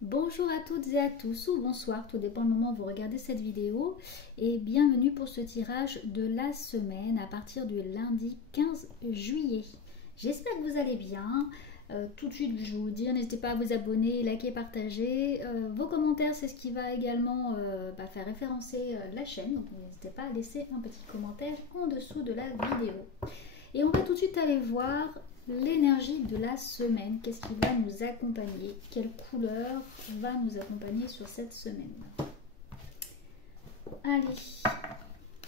Bonjour à toutes et à tous, ou bonsoir, tout dépend du moment où vous regardez cette vidéo, et bienvenue pour ce tirage de la semaine à partir du lundi 15 juillet. J'espère que vous allez bien. Tout de suite, je vais vous dire, n'hésitez pas à vous abonner, liker, partager. Vos commentaires, c'est ce qui va également faire référencer la chaîne, donc n'hésitez pas à laisser un petit commentaire en dessous de la vidéo. Et on va tout de suite aller voir l'énergie de la semaine. Qu'est-ce qui va nous accompagner? Quelle couleur va nous accompagner sur cette semaine? Allez,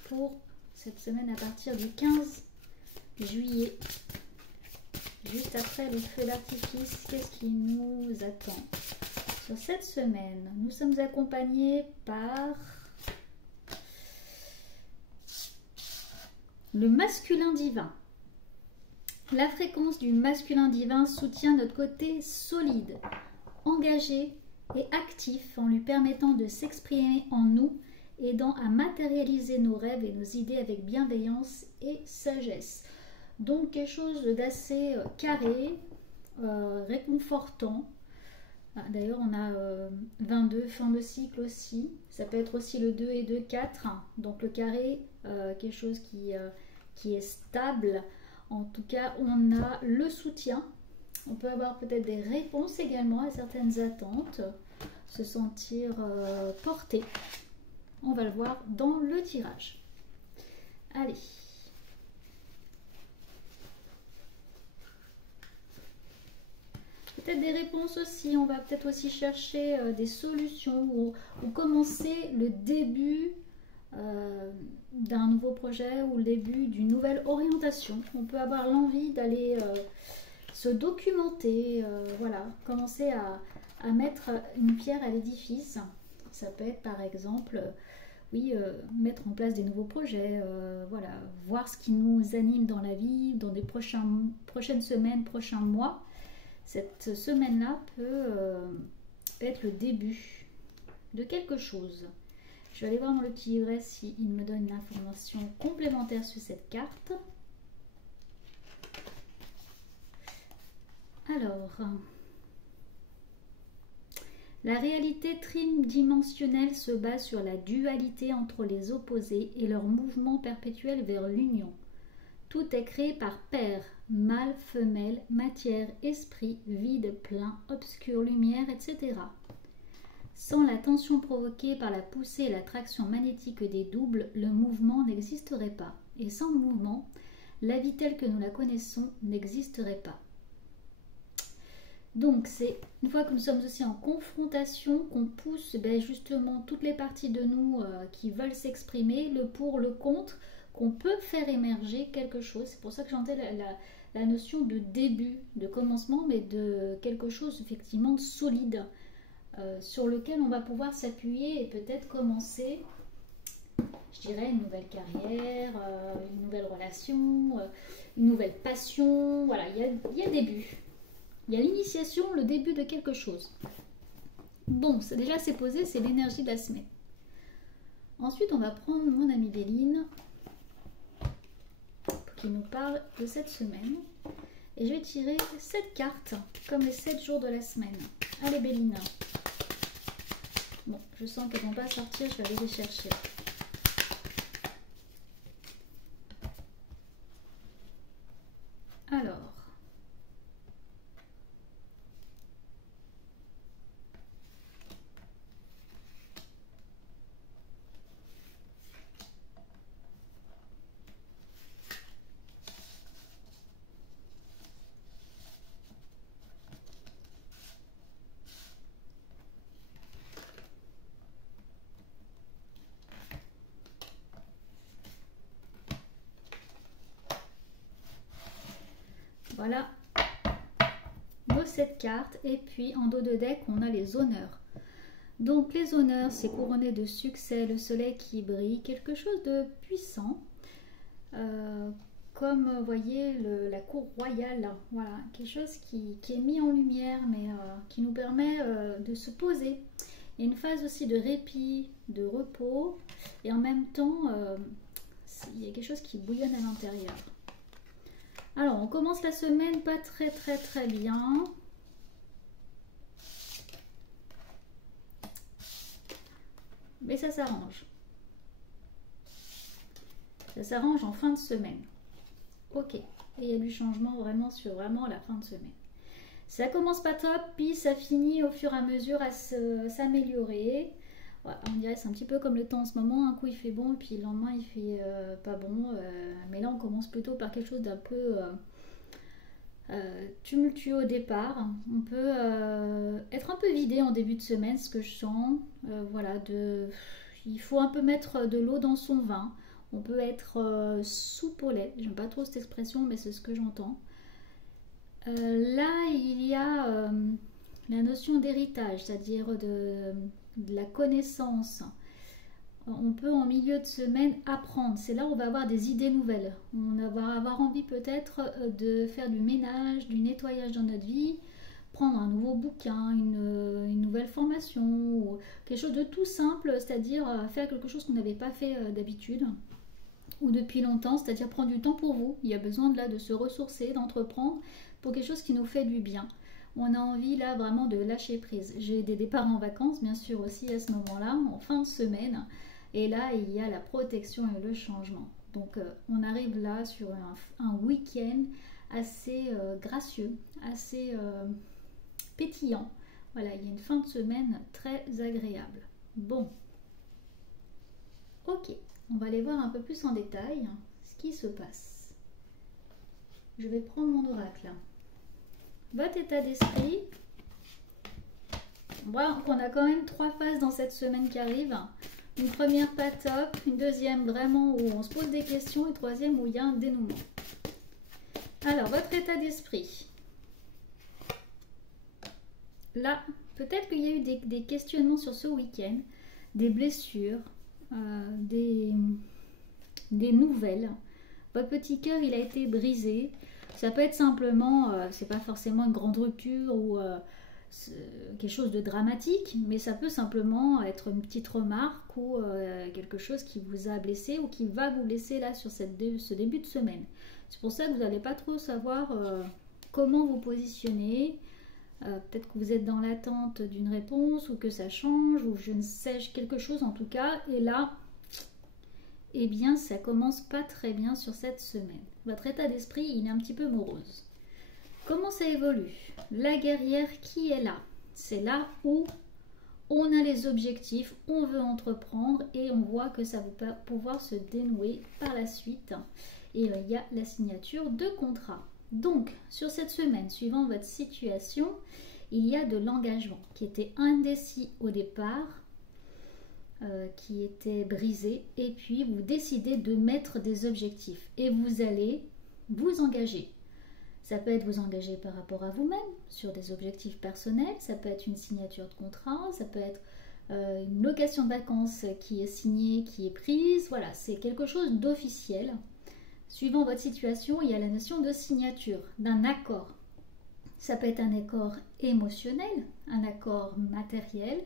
pour cette semaine à partir du 15 juillet, juste après le feu d'artifice, qu'est-ce qui nous attend? Sur cette semaine, nous sommes accompagnés par le masculin divin. La fréquence du masculin divin soutient notre côté solide, engagé et actif en lui permettant de s'exprimer en nous, aidant à matérialiser nos rêves et nos idées avec bienveillance et sagesse. Donc quelque chose d'assez carré, réconfortant. D'ailleurs on a 22 fins de cycle aussi, ça peut être aussi le 2 et 2, 4. Donc le carré, quelque chose qui est stable. En tout cas, on a le soutien. On peut avoir peut-être des réponses également à certaines attentes. Se sentir porté. On va le voir dans le tirage. Allez. Peut-être des réponses aussi. On va peut-être aussi chercher des solutions ou commencer le début d'un nouveau projet ou le début d'une nouvelle orientation. On peut avoir l'envie d'aller se documenter, voilà, commencer à mettre une pierre à l'édifice. Ça peut être par exemple, oui, mettre en place des nouveaux projets, voilà, voir ce qui nous anime dans la vie, dans des prochaines semaines, prochains mois. Cette semaine-là peut être le début de quelque chose. Je vais aller voir dans le petit livret s'il me donne une information complémentaire sur cette carte. Alors, la réalité tridimensionnelle se base sur la dualité entre les opposés et leur mouvement perpétuel vers l'union. Tout est créé par paire, mâle, femelle, matière, esprit, vide, plein, obscur, lumière, etc. Sans la tension provoquée par la poussée et l'attraction magnétique des doubles, le mouvement n'existerait pas. Et sans mouvement, la vie telle que nous la connaissons n'existerait pas. Donc c'est une fois que nous sommes aussi en confrontation qu'on pousse justement toutes les parties de nous qui veulent s'exprimer, le pour, le contre, qu'on peut faire émerger quelque chose. C'est pour ça que j'entends la notion de début, de commencement, mais de quelque chose effectivement de solide. Sur lequel on va pouvoir s'appuyer et peut-être commencer, je dirais, une nouvelle carrière, une nouvelle relation, une nouvelle passion. Voilà, il y a début. Il y a l'initiation, le début de quelque chose. Bon, déjà c'est posé, c'est l'énergie de la semaine. Ensuite, on va prendre mon amie Béline pour qu'il nous parle de cette semaine. Et je vais tirer 7 cartes, comme les 7 jours de la semaine. Allez Béline. Bon, je sens qu'elles ne vont pas sortir, je vais aller les chercher. Alors. Voilà nos 7 cartes. Et puis en dos de deck, on a les honneurs. Donc les honneurs, c'est couronné de succès, le soleil qui brille, quelque chose de puissant. Comme vous voyez la cour royale, voilà, quelque chose qui est mis en lumière, mais qui nous permet de se poser. Il y a une phase aussi de répit, de repos, et en même temps, il y a quelque chose qui bouillonne à l'intérieur. Alors, on commence la semaine pas très bien. mais ça s'arrange. Ça s'arrange en fin de semaine. Ok, et il y a du changement vraiment sur vraiment la fin de semaine. Ça commence pas top, puis ça finit au fur et à mesure à s'améliorer. Ouais, on dirait c'est un petit peu comme le temps en ce moment, un coup il fait bon, et puis le lendemain il fait pas bon. Mais là on commence plutôt par quelque chose d'un peu tumultueux au départ. On peut être un peu vidé en début de semaine, ce que je sens. Voilà, il faut un peu mettre de l'eau dans son vin. On peut être soupe au lait. J'aime pas trop cette expression, mais c'est ce que j'entends. Là, il y a la notion d'héritage, c'est-à-dire de la connaissance. On peut en milieu de semaine apprendre. C'est là où on va avoir des idées nouvelles. On va avoir envie peut-être de faire du ménage, du nettoyage dans notre vie, prendre un nouveau bouquin, une nouvelle formation, ou quelque chose de tout simple, c'est-à-dire faire quelque chose qu'on n'avait pas fait d'habitude ou depuis longtemps, c'est-à-dire prendre du temps pour vous. Il y a besoin de se ressourcer, d'entreprendre pour quelque chose qui nous fait du bien. On a envie là vraiment de lâcher prise. J'ai des départs en vacances bien sûr aussi à ce moment-là, en fin de semaine. Et là, il y a la protection et le changement. Donc, on arrive là sur un week-end assez gracieux, assez pétillant. Voilà, il y a une fin de semaine très agréable. Bon. Ok, on va aller voir un peu plus en détail ce qui se passe. Je vais prendre mon oracle. Votre état d'esprit. On voit qu'on a quand même 3 phases dans cette semaine qui arrive. Une première pas top, une deuxième vraiment où on se pose des questions, et troisième où il y a un dénouement. Alors, votre état d'esprit. Là, peut-être qu'il y a eu des questionnements sur ce week-end, des blessures, des nouvelles. Votre petit cœur, il a été brisé. Ça peut être simplement, c'est pas forcément une grande rupture ou quelque chose de dramatique, mais ça peut simplement être une petite remarque ou quelque chose qui vous a blessé ou qui va vous blesser là sur ce début de semaine. C'est pour ça que vous n'allez pas trop savoir comment vous positionner. Peut-être que vous êtes dans l'attente d'une réponse ou que ça change ou je ne sais quelque chose en tout cas. Et là, eh bien ça commence pas très bien sur cette semaine. Votre état d'esprit, il est un petit peu morose. Comment ça évolue? La guerrière qui est là, c'est là où on a les objectifs, on veut entreprendre et on voit que ça va pouvoir se dénouer par la suite. Et il y a la signature de contrat. Donc, sur cette semaine, suivant votre situation, il y a de l'engagement qui était indécis au départ, qui était brisé, et puis vous décidez de mettre des objectifs et vous allez vous engager. Ça peut être vous engager par rapport à vous-même sur des objectifs personnels, ça peut être une signature de contrat, ça peut être une location de vacances qui est signée, qui est prise. Voilà, c'est quelque chose d'officiel. Suivant votre situation, il y a la notion de signature, d'un accord. Ça peut être un accord émotionnel, un accord matériel,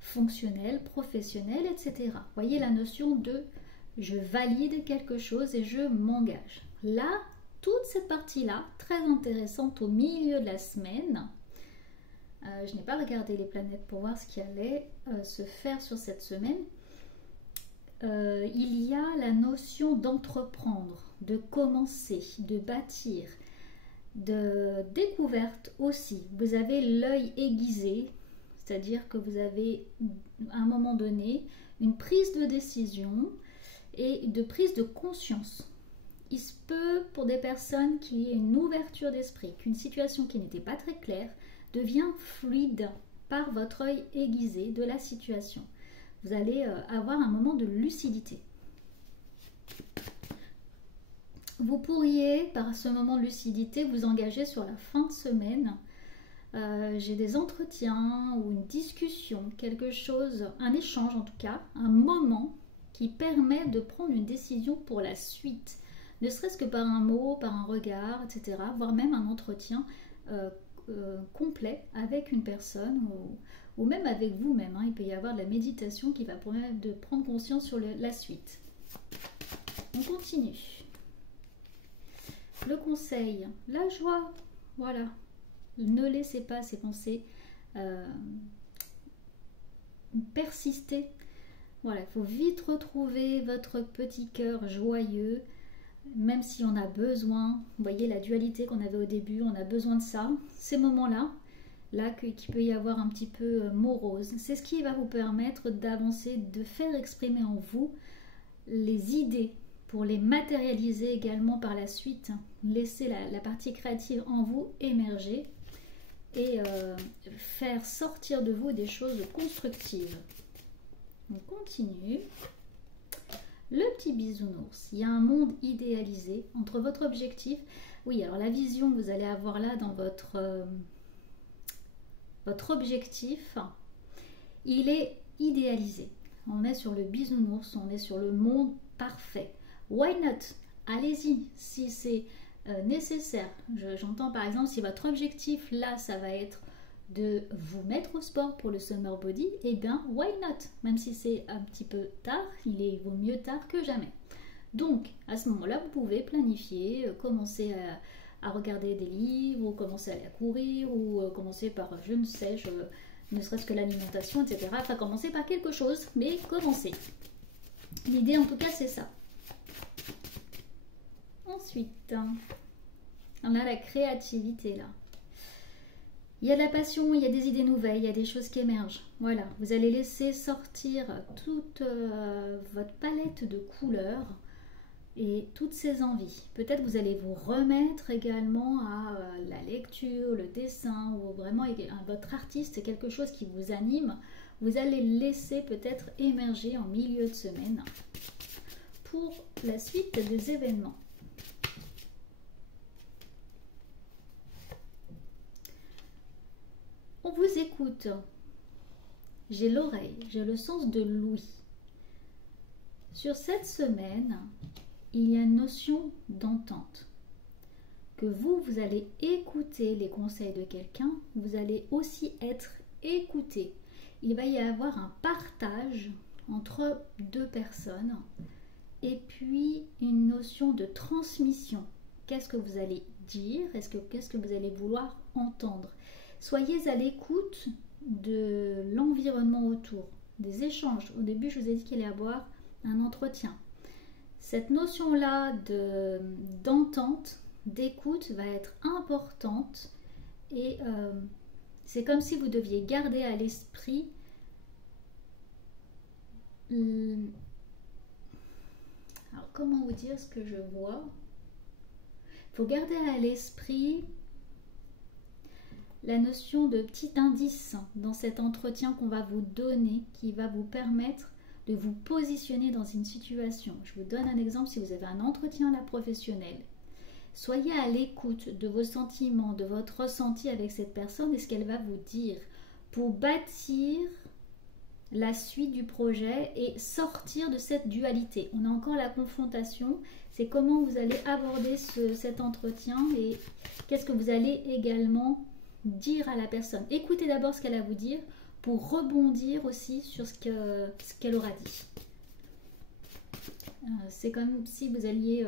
fonctionnel, professionnel, etc. Vous voyez la notion de je valide quelque chose et je m'engage. Là, toute cette partie-là, très intéressante au milieu de la semaine. Je n'ai pas regardé les planètes pour voir ce qui allait se faire sur cette semaine. Il y a la notion d'entreprendre, de commencer, de bâtir, de découverte aussi. Vous avez l'œil aiguisé, c'est-à-dire que vous avez à un moment donné une prise de décision et de prise de conscience. Il se peut pour des personnes qu'il y ait une ouverture d'esprit, qu'une situation qui n'était pas très claire devient fluide par votre œil aiguisé de la situation. Vous allez avoir un moment de lucidité. Vous pourriez, par ce moment de lucidité, vous engager sur la fin de semaine. J'ai des entretiens ou une discussion, quelque chose, un échange en tout cas, un moment qui permet de prendre une décision pour la suite. Ne serait-ce que par un mot, par un regard, etc. Voire même un entretien complet avec une personne ou même avec vous-même. Il peut y avoir de la méditation qui va permettre de prendre conscience sur la suite. On continue. Le conseil, la joie, voilà. Ne laissez pas ces pensées persister. Voilà, il faut vite retrouver votre petit cœur joyeux, même si on a besoin. Vous voyez la dualité qu'on avait au début, on a besoin de ça. Ces moments-là, qu'il peut y avoir un petit peu morose, c'est ce qui va vous permettre d'avancer, de faire exprimer en vous les idées pour les matérialiser également par la suite. Laisser la partie créative en vous émerger et faire sortir de vous des choses constructives. On continue. Le petit bisounours, il y a un monde idéalisé entre votre objectif. Oui, alors la vision que vous allez avoir là dans votre objectif, il est idéalisé. On est sur le bisounours, on est sur le monde parfait. Why not? Allez-y, si c'est nécessaire. J'entends par exemple, si votre objectif là, ça va être de vous mettre au sport pour le summer body, eh bien, why not? Même si c'est un petit peu tard, il vaut mieux tard que jamais. Donc, à ce moment-là, vous pouvez planifier, commencer à regarder des livres, ou commencer à aller courir, ou commencer par, je ne sais, ne serait-ce que l'alimentation, etc. Enfin, commencer par quelque chose, mais commencer. L'idée, en tout cas, c'est ça. Ensuite, on a la créativité, là. Il y a de la passion, il y a des idées nouvelles, il y a des choses qui émergent. Voilà, vous allez laisser sortir toute votre palette de couleurs et toutes ces envies. Peut-être vous allez vous remettre également à la lecture, le dessin, ou vraiment votre artiste, quelque chose qui vous anime. Vous allez laisser peut-être émerger en milieu de semaine pour la suite des événements. On vous écoute. J'ai l'oreille, j'ai le sens de l'ouïe. Sur cette semaine, il y a une notion d'entente. Que vous allez écouter les conseils de quelqu'un, vous allez aussi être écouté. Il va y avoir un partage entre deux personnes et puis une notion de transmission. Qu'est-ce que vous allez dire? Qu'est-ce que vous allez vouloir entendre? Soyez à l'écoute de l'environnement autour, des échanges. Au début, je vous ai dit qu'il allait y avoir un entretien. Cette notion-là d'entente, d'écoute va être importante et c'est comme si vous deviez garder à l'esprit alors comment vous dire ce que je vois? Il faut garder à l'esprit la notion de petit indice dans cet entretien qu'on va vous donner, qui va vous permettre de vous positionner dans une situation. Je vous donne un exemple, si vous avez un entretien là professionnel, soyez à l'écoute de vos sentiments, de votre ressenti avec cette personne et ce qu'elle va vous dire pour bâtir la suite du projet et sortir de cette dualité. On a encore la confrontation, c'est comment vous allez aborder cet entretien et qu'est-ce que vous allez également dire à la personne. Écoutez d'abord ce qu'elle a à vous dire pour rebondir aussi sur ce qu'elle aura dit. C'est comme si vous alliez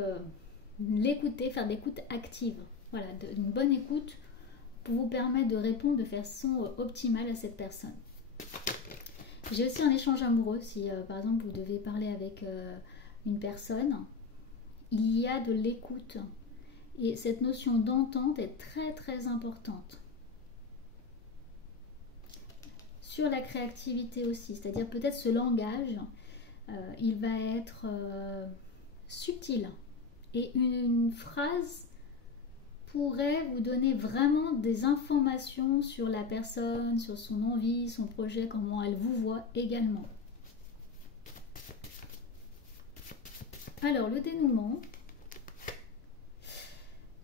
l'écouter, faire de l'écoute active. Voilà, une bonne écoute pour vous permettre de répondre de façon optimale à cette personne. J'ai aussi un échange amoureux. Si par exemple vous devez parler avec une personne, il y a de l'écoute. Et cette notion d'entente est très très importante. Sur la créativité aussi, c'est-à-dire peut-être ce langage, il va être subtil. Et une phrase pourrait vous donner vraiment des informations sur la personne, sur son envie, son projet, comment elle vous voit également. Alors, le dénouement,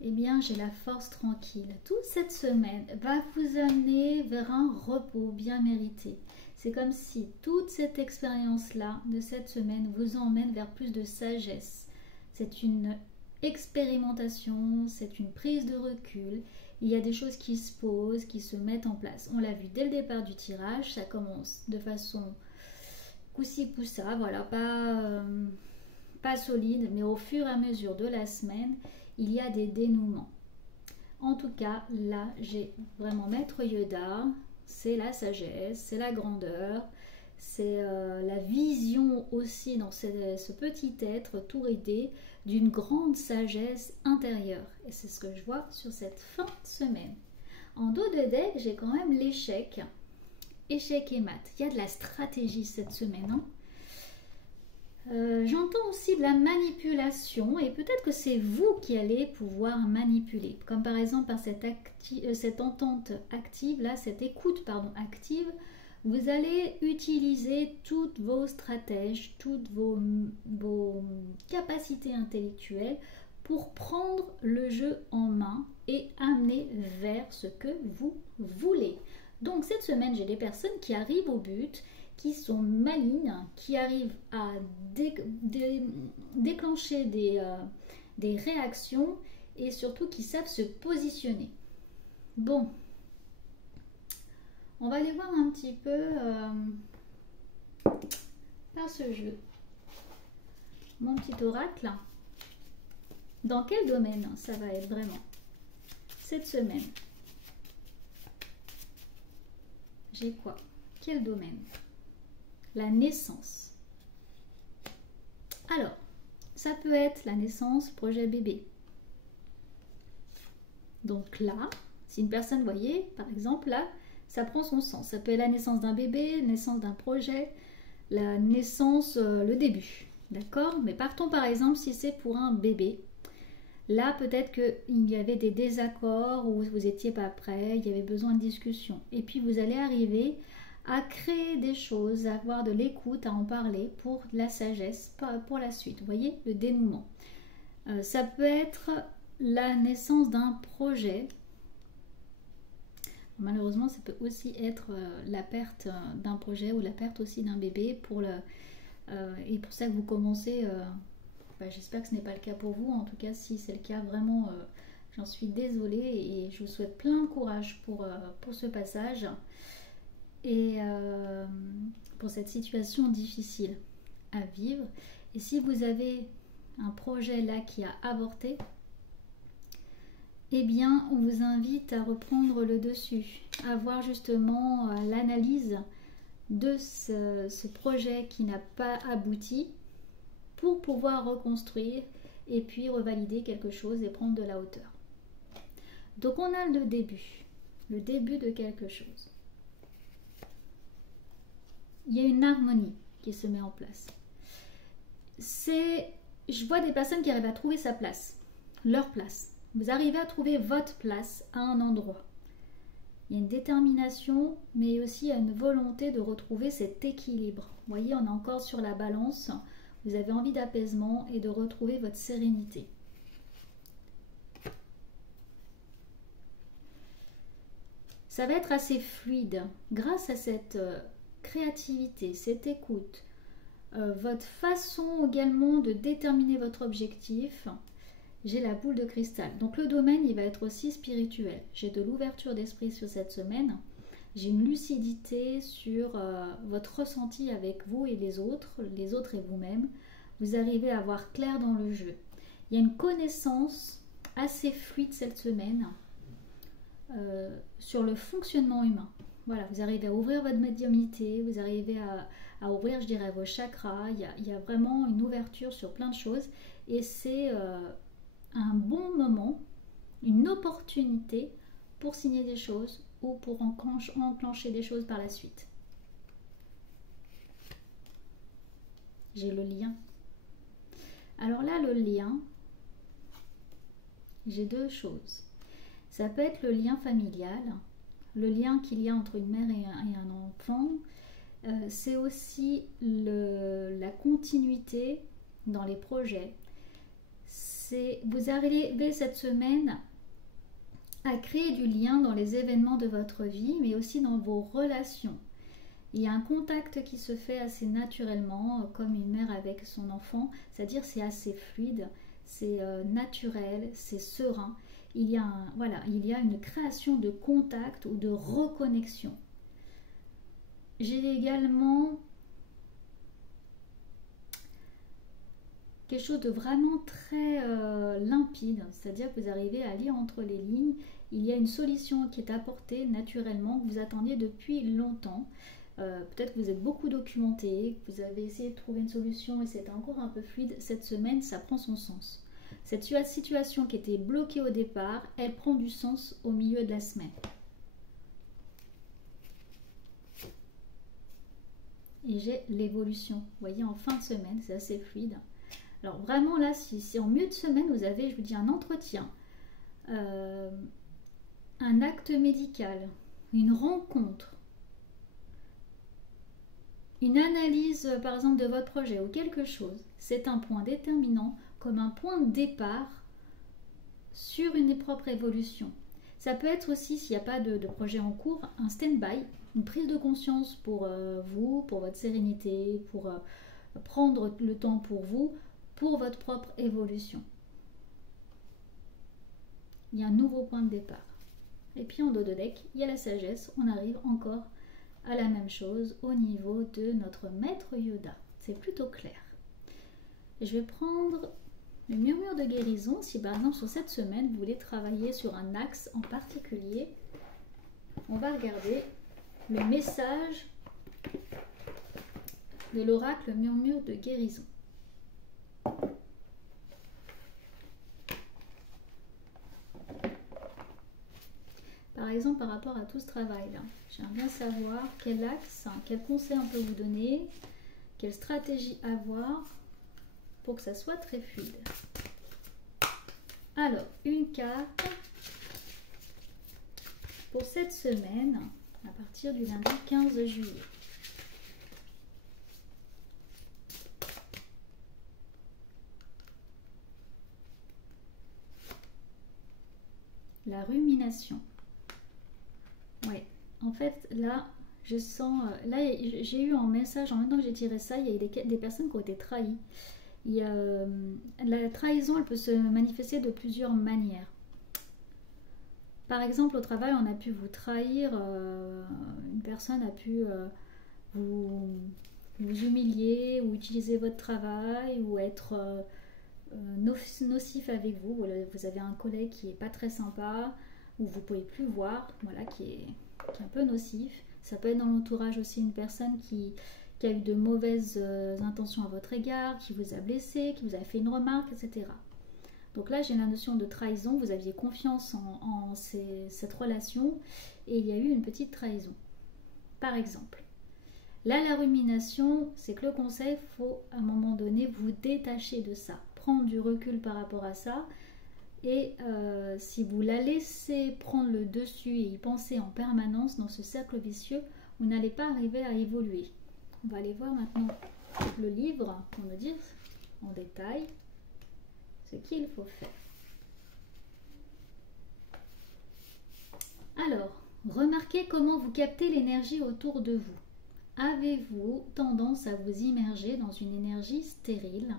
eh bien, j'ai la force tranquille. Toute cette semaine va vous amener vers un repos bien mérité. C'est comme si toute cette expérience-là de cette semaine vous emmène vers plus de sagesse. C'est une expérimentation, c'est une prise de recul. Il y a des choses qui se posent, qui se mettent en place. On l'a vu dès le départ du tirage, ça commence de façon coup-ci, coup-ça, voilà, pas solide, mais au fur et à mesure de la semaine, il y a des dénouements. En tout cas, là, j'ai vraiment Maître Yoda, c'est la sagesse, c'est la grandeur, C'est la vision aussi dans ce petit être tout ridé d'une grande sagesse intérieure. Et c'est ce que je vois sur cette fin de semaine. En dos de deck, j'ai quand même l'échec. Échec et mat. Il y a de la stratégie cette semaine. Hein. J'entends aussi de la manipulation et peut-être que c'est vous qui allez pouvoir manipuler. Comme par exemple par cette entente active, là, cette écoute active, vous allez utiliser toutes vos stratèges, toutes vos capacités intellectuelles pour prendre le jeu en main et amener vers ce que vous voulez. Donc cette semaine, j'ai des personnes qui arrivent au but, qui sont malignes, qui arrivent à déclencher des réactions et surtout qui savent se positionner. Bon, on va aller voir un petit peu par ce jeu. Mon petit oracle, dans quel domaine ça va être vraiment cette semaine? J'ai quoi? Quel domaine? La naissance. Alors, ça peut être la naissance, projet bébé. Donc là, si une personne, vous voyez, par exemple, là, ça prend son sens. Ça peut être la naissance d'un bébé, la naissance d'un projet, la naissance, le début. D'accord? Mais partons par exemple si c'est pour un bébé. Là, peut-être qu'il y avait des désaccords ou vous n'étiez pas prêt, il y avait besoin de discussion. Et puis, vous allez arriver à créer des choses, à avoir de l'écoute, à en parler pour la sagesse, pour la suite. Vous voyez, le dénouement. Ça peut être la naissance d'un projet. Malheureusement, ça peut aussi être la perte d'un projet ou la perte aussi d'un bébé. Et pour ça que vous commencez... j'espère que ce n'est pas le cas pour vous. En tout cas, si c'est le cas, vraiment, j'en suis désolée et je vous souhaite plein de courage pour ce passage et pour cette situation difficile à vivre. Et si vous avez un projet là qui a avorté, eh bien, on vous invite à reprendre le dessus, à voir justement l'analyse de ce projet qui n'a pas abouti, pour pouvoir reconstruire et puis revalider quelque chose et prendre de la hauteur. Donc on a le début de quelque chose. Il y a une harmonie qui se met en place. Je vois des personnes qui arrivent à trouver sa place, leur place. Vous arrivez à trouver votre place à un endroit. Il y a une détermination, mais aussi il y a une volonté de retrouver cet équilibre. Vous voyez, on est encore sur la balance. Vous avez envie d'apaisement et de retrouver votre sérénité. Ça va être assez fluide grâce à cette créativité, cette écoute, votre façon également de déterminer votre objectif. J'ai la boule de cristal. Donc le domaine, il va être aussi spirituel. J'ai de l'ouverture d'esprit sur cette semaine. J'ai une lucidité sur votre ressenti avec vous et les autres et vous-même. Vous arrivez à voir clair dans le jeu. Il y a une connaissance assez fluide cette semaine sur le fonctionnement humain. Voilà, vous arrivez à ouvrir votre médiumnité, vous arrivez à ouvrir, je dirais, vos chakras. Il y a vraiment une ouverture sur plein de choses. Et c'est un bon moment, une opportunité pour signer des choses ou pour enclencher des choses par la suite. J'ai le lien. Alors là, le lien, j'ai deux choses. Ça peut être le lien familial, le lien qu'il y a entre une mère et un enfant. C'est aussi la continuité dans les projets. Vous arrivez cette semaine à créer du lien dans les événements de votre vie, mais aussi dans vos relations. Il y a un contact qui se fait assez naturellement, comme une mère avec son enfant, c'est-à-dire c'est assez fluide, c'est naturel, c'est serein. Il y a une création de contact ou de reconnexion. J'ai également quelque chose de vraiment très limpide, c'est-à-dire que vous arrivez à lire entre les lignes. Il y a une solution qui est apportée naturellement, que vous attendiez depuis longtemps. Peut-être que vous êtes beaucoup documenté, que vous avez essayé de trouver une solution et c'est encore un peu fluide. Cette semaine, ça prend son sens. Cette situation qui était bloquée au départ, elle prend du sens au milieu de la semaine. Et j'ai l'évolution. Vous voyez, en fin de semaine, c'est assez fluide. Alors vraiment là, si en milieu de semaine, vous avez, je vous dis, un entretien, un acte médical, une rencontre, une analyse par exemple de votre projet ou quelque chose, c'est un point déterminant comme un point de départ sur une propre évolution. Ça peut être aussi, s'il n'y a pas de projet en cours, un stand-by, une prise de conscience pour vous, pour votre sérénité, pour prendre le temps pour vous, pour votre propre évolution. Il y a un nouveau point de départ. Et puis en dos de deck, il y a la sagesse. On arrive encore à la même chose au niveau de notre maître Yoda. C'est plutôt clair. Et je vais prendre le murmure de guérison. Si par exemple sur cette semaine, vous voulez travailler sur un axe en particulier, on va regarder le message de l'oracle murmure de guérison. Par exemple, par rapport à tout ce travail-là, j'aimerais bien savoir quel axe, quel conseil on peut vous donner, quelle stratégie avoir pour que ça soit très fluide. Alors, une carte pour cette semaine, à partir du lundi 15 juillet. La rumination. Ouais, en fait, là, je sens... Là, j'ai eu un message, en même temps que j'ai tiré ça, il y a eu des personnes qui ont été trahies. La trahison, elle peut se manifester de plusieurs manières. Par exemple, au travail, on a pu vous trahir, une personne a pu vous humilier ou utiliser votre travail ou être nocif avec vous. Voilà, vous avez un collègue qui n'est pas très sympa ou vous ne pouvez plus voir, voilà, qui est un peu nocif. Ça peut être dans l'entourage aussi une personne qui a eu de mauvaises intentions à votre égard, qui vous a blessé, qui vous a fait une remarque, etc. Donc là, j'ai la notion de trahison. Vous aviez confiance en cette relation et il y a eu une petite trahison. Par exemple, là, la rumination, c'est que le conseil, il faut à un moment donné vous détacher de ça, prendre du recul par rapport à ça. Et si vous la laissez prendre le dessus et y penser en permanence dans ce cercle vicieux, vous n'allez pas arriver à évoluer. On va aller voir maintenant le livre pour nous dire en détail ce qu'il faut faire. Alors, remarquez comment vous captez l'énergie autour de vous. Avez-vous tendance à vous immerger dans une énergie stérile?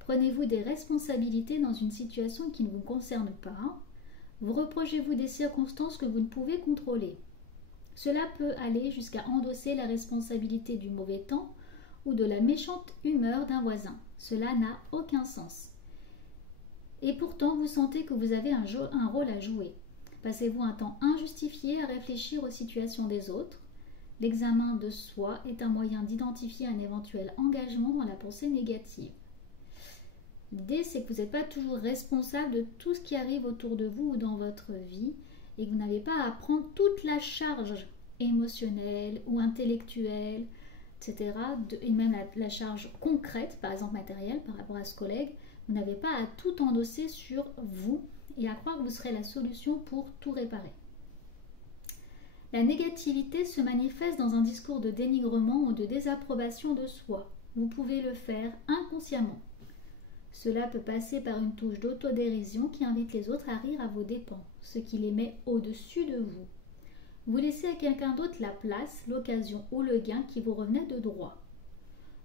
Prenez-vous des responsabilités dans une situation qui ne vous concerne pas? Vous reprochez-vous des circonstances que vous ne pouvez contrôler? Cela peut aller jusqu'à endosser la responsabilité du mauvais temps ou de la méchante humeur d'un voisin. Cela n'a aucun sens. Et pourtant, vous sentez que vous avez un rôle à jouer. Passez-vous un temps injustifié à réfléchir aux situations des autres? L'examen de soi est un moyen d'identifier un éventuel engagement dans la pensée négative. L'idée, c'est que vous n'êtes pas toujours responsable de tout ce qui arrive autour de vous ou dans votre vie et que vous n'avez pas à prendre toute la charge émotionnelle ou intellectuelle, etc. Et même la charge concrète, par exemple matérielle, par rapport à ce collègue. Vous n'avez pas à tout endosser sur vous et à croire que vous serez la solution pour tout réparer. La négativité se manifeste dans un discours de dénigrement ou de désapprobation de soi. Vous pouvez le faire inconsciemment. Cela peut passer par une touche d'autodérision qui invite les autres à rire à vos dépens, ce qui les met au-dessus de vous. Vous laissez à quelqu'un d'autre la place, l'occasion ou le gain qui vous revenait de droit.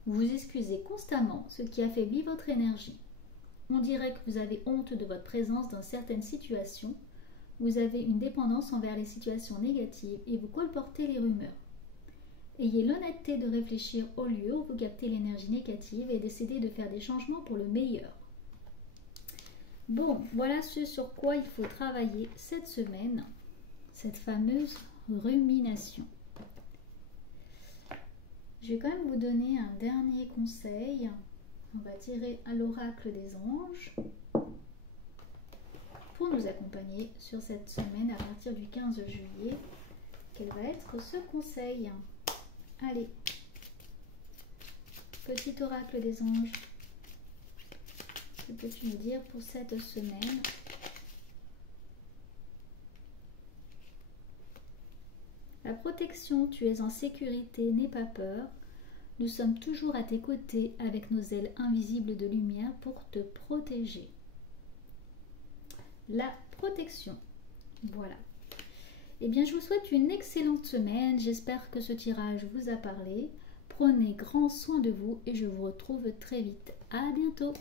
Vous vous excusez constamment, ce qui affaiblit votre énergie. On dirait que vous avez honte de votre présence dans certaines situations. Vous avez une dépendance envers les situations négatives et vous colportez les rumeurs. Ayez l'honnêteté de réfléchir au lieu où vous captez l'énergie négative et décidez de faire des changements pour le meilleur. Bon, voilà ce sur quoi il faut travailler cette semaine, cette fameuse rumination. Je vais quand même vous donner un dernier conseil. On va tirer à l'oracle des anges pour nous accompagner sur cette semaine à partir du 15 juillet. Quel va être ce conseil? Allez, petit oracle des anges, que peux-tu nous dire pour cette semaine? La protection, tu es en sécurité, n'aie pas peur. Nous sommes toujours à tes côtés avec nos ailes invisibles de lumière pour te protéger. La protection. Voilà. Eh bien, je vous souhaite une excellente semaine. J'espère que ce tirage vous a parlé. Prenez grand soin de vous et je vous retrouve très vite. À bientôt.